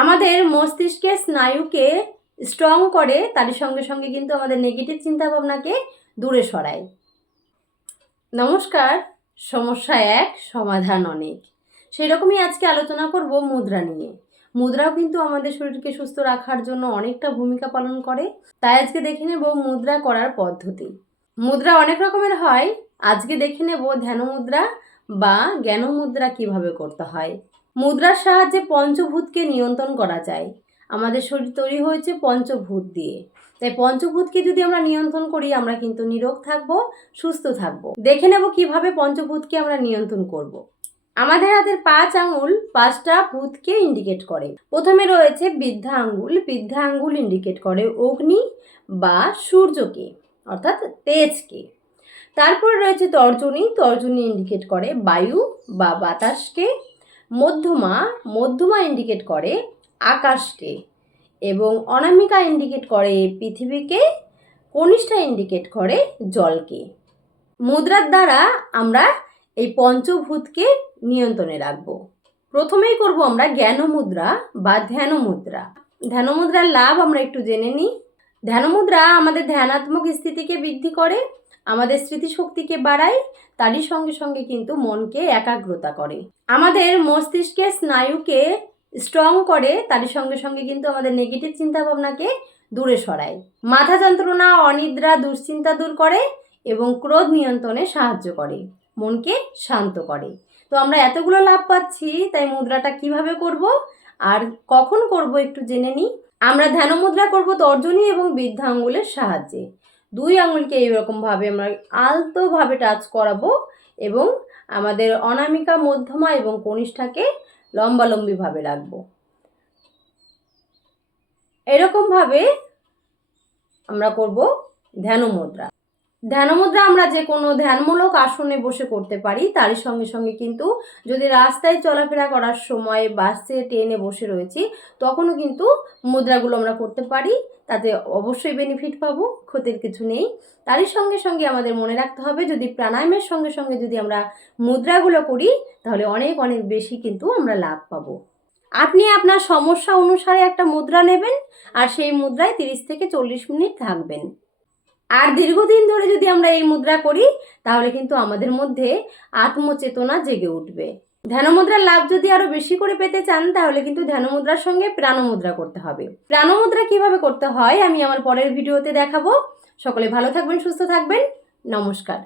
আমাদের মস্তিষ্কের স্নায়ুকে স্ট্রং করে, তারই সঙ্গে সঙ্গে কিন্তু আমাদের নেগেটিভ চিন্তাভাবনাকে দূরে সরায়। নমস্কার। সমস্যা এক, সমাধান অনেক। সেই রকমই আজকে আলোচনা করব মুদ্রা নিয়ে। মুদ্রাও কিন্তু আমাদের শরীরকে সুস্থ রাখার জন্য অনেকটা ভূমিকা পালন করে। তাই আজকে দেখে নেব মুদ্রা করার পদ্ধতি। মুদ্রা অনেক রকমের হয়। আজকে দেখে নেব ধ্যান মুদ্রা বা জ্ঞান মুদ্রা কিভাবে করতে হয়। মুদ্রার সাহায্যে পঞ্চভূতকে নিয়ন্ত্রণ করা যায়। আমাদের শরীর তৈরি হয়েছে পঞ্চভূত দিয়ে, তাই পঞ্চভূতকে যদি আমরা নিয়ন্ত্রণ করি আমরা কিন্তু নিরোগ থাকবো, সুস্থ থাকবো। দেখে নেব কিভাবে পঞ্চভূতকে আমরা নিয়ন্ত্রণ করব। আমাদের হাতের 5 আঙ্গুল 5টা ভূতকে ইন্ডিকেট করে। প্রথমে রয়েছে বৃদ্ধা আঙ্গুল। বৃদ্ধা আঙ্গুল ইন্ডিকেট করে অগ্নি বা সূর্যকে, অর্থাৎ তেজকে। তারপর রয়েছে তর্জনী। তর্জনী ইন্ডিকেট করে বায়ু বা বাতাসকে। মধ্যমা ইন্ডিকেট করে আকাশকে, এবং অনামিকা ইন্ডিকেট করে পৃথিবীকে। কনিষ্ঠা ইন্ডিকেট করে জলকে। মুদ্রার দ্বারা আমরা এই পঞ্চভূতকে নিয়ন্ত্রণে রাখবো। প্রথমেই করব আমরা জ্ঞান মুদ্রা বা ধ্যান মুদ্রা। ধ্যান মুদ্রার লাভ আমরা একটু জেনে নিই। ধ্যান মুদ্রা আমাদের ধ্যানাত্মক স্থিতিকে বৃদ্ধি করে, আমাদের স্মৃতিশক্তিকে বাড়ায়, তারই সঙ্গে সঙ্গে কিন্তু মনকে একাগ্রতা করে। আমাদের মস্তিষ্কের স্নায়ুকে স্ট্রং করে, তারই সঙ্গে সঙ্গে কিন্তু আমাদের নেগেটিভ চিন্তাভাবনাকে দূরে সরায়। মাথা যন্ত্রণা, অনিদ্রা, দুশ্চিন্তা দূর করে এবং ক্রোধ নিয়ন্ত্রণে সাহায্য করে, মনকে শান্ত করে। তো আমরা এতগুলো লাভ পাচ্ছি, তাই মুদ্রাটা কিভাবে করব আর কখন করব একটু জেনে নিই। আমরা ধ্যান মুদ্রা করব তর্জনী এবং বৃদ্ধা আঙ্গুলের সাহায্যে। 2 আঙ্গুলকে এইরকমভাবে আমরা আলতোভাবে টাচ করাবো এবং আমাদের অনামিকা, মধ্যমা এবং কনিষ্ঠাকে লম্বালম্বিভাবে রাখবো। এরকমভাবে আমরা করব ধ্যান মুদ্রা। ধ্যান মুদ্রা আমরা যে কোনো ধ্যানমূলক আসনে বসে করতে পারি। তারই সঙ্গে সঙ্গে কিন্তু যদি রাস্তায় চলাফেরা করার সময় বাসে ট্রেনে বসে রয়েছি তখনও কিন্তু মুদ্রাগুলো আমরা করতে পারি। তাতে অবশ্যই বেনিফিট পাবো, ক্ষতির কিছু নেই। তারই সঙ্গে সঙ্গে আমাদের মনে রাখতে হবে যদি প্রাণায়ামের সঙ্গে সঙ্গে যদি আমরা মুদ্রাগুলো করি তাহলে অনেক অনেক বেশি কিন্তু আমরা লাভ পাবো। আপনি আপনার সমস্যা অনুসারে একটা মুদ্রা নেবেন আর সেই মুদ্রায় 30 থেকে 40 মিনিট থাকবেন। আর দীর্ঘদিন ধরে যদি আমরা এই মুদ্রা করি তাহলে কিন্তু আমাদের মধ্যে আত্মচেতনা জেগে উঠবে। ধ্যান মুদ্রার লাভ যদি আরো বেশি করে পেতে চান তাহলে কিন্তু ধ্যান মুদ্রার সঙ্গে প্রাণ মুদ্রা করতে হবে। প্রাণ মুদ্রা কিভাবে করতে হয় আমি আমার পরের ভিডিওতে দেখাবো। সকলে ভালো থাকবেন, সুস্থ থাকবেন। নমস্কার।